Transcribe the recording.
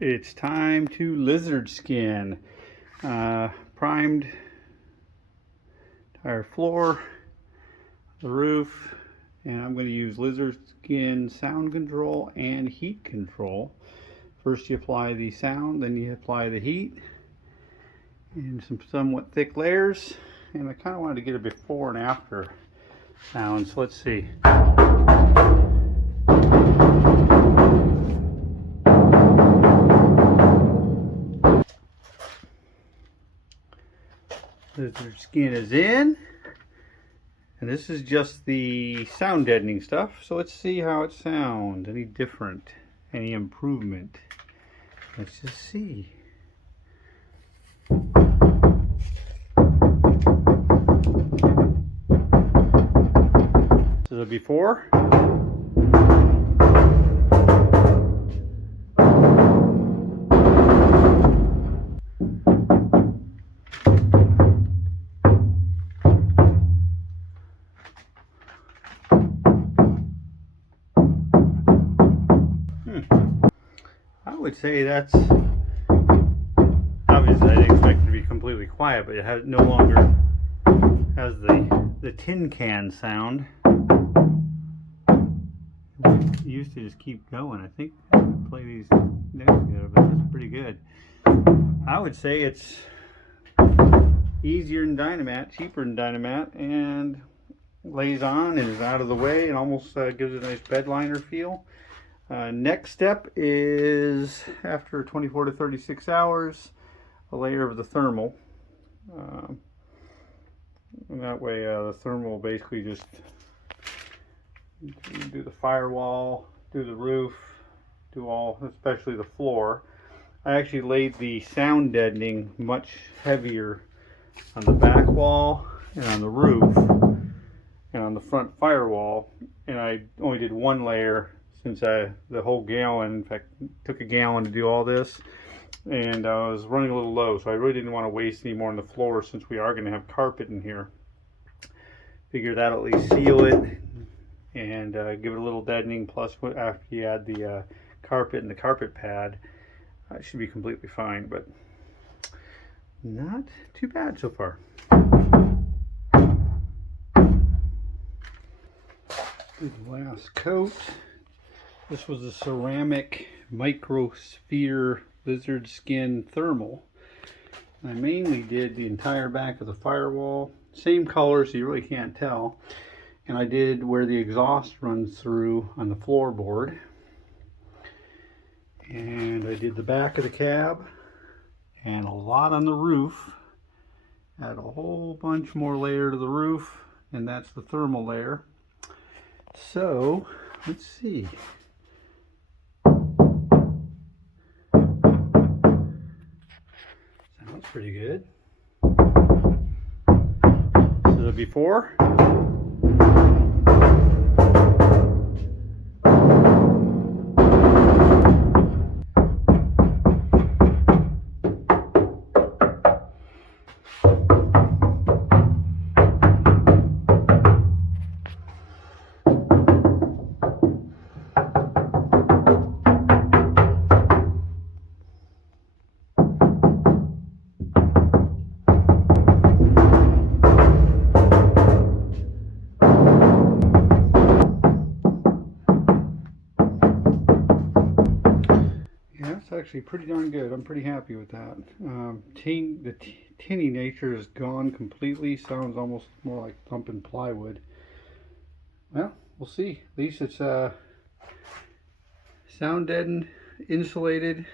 It's time to Lizardskin. Primed entire floor, the roof, and I'm going to use Lizardskin sound control and heat control. First you apply the sound, then you apply the heat in some somewhat thick layers, and I kind of wanted to get a before and after sound, so let's see. Lizardskin is in, and this is just the sound deadening stuff, so let's see how it sounds. Any different, any improvement? Let's just see. This is a before. I would say that's, obviously I didn't expect it to be completely quiet, but it no longer has the tin can sound. It used to just keep going. I think I would play these next together, but it's pretty good. I would say it's easier than Dyna-Matt, cheaper than Dyna-Matt, and lays on and is out of the way and almost gives it a nice bed liner feel. Next step is, after 24 to 36 hours, a layer of the thermal. And that way the thermal will basically just do the firewall, do the roof, do all, especially the floor. I actually laid the sound deadening much heavier on the back wall and on the roof and on the front firewall, and I only did one layer since the whole gallon, in fact, took a gallon to do all this, and I was running a little low, so I really didn't want to waste any more on the floor since we are going to have carpet in here. Figure that'll at least seal it and give it a little deadening, plus after you add the carpet and the carpet pad, it should be completely fine, but not too bad so far. Do the last coat. This was a ceramic microsphere Lizardskin thermal. I mainly did the entire back of the firewall, same color so you really can't tell, and I did where the exhaust runs through on the floorboard, and I did the back of the cab and a lot on the roof. Add a whole bunch more layer to the roof, and that's the thermal layer. So let's see. Sounds pretty good. This is a before. Actually pretty darn good. I'm pretty happy with that. The tinny nature is gone completely. Sounds almost more like thumping plywood. Well, we'll see. At least it's sound deadened, insulated.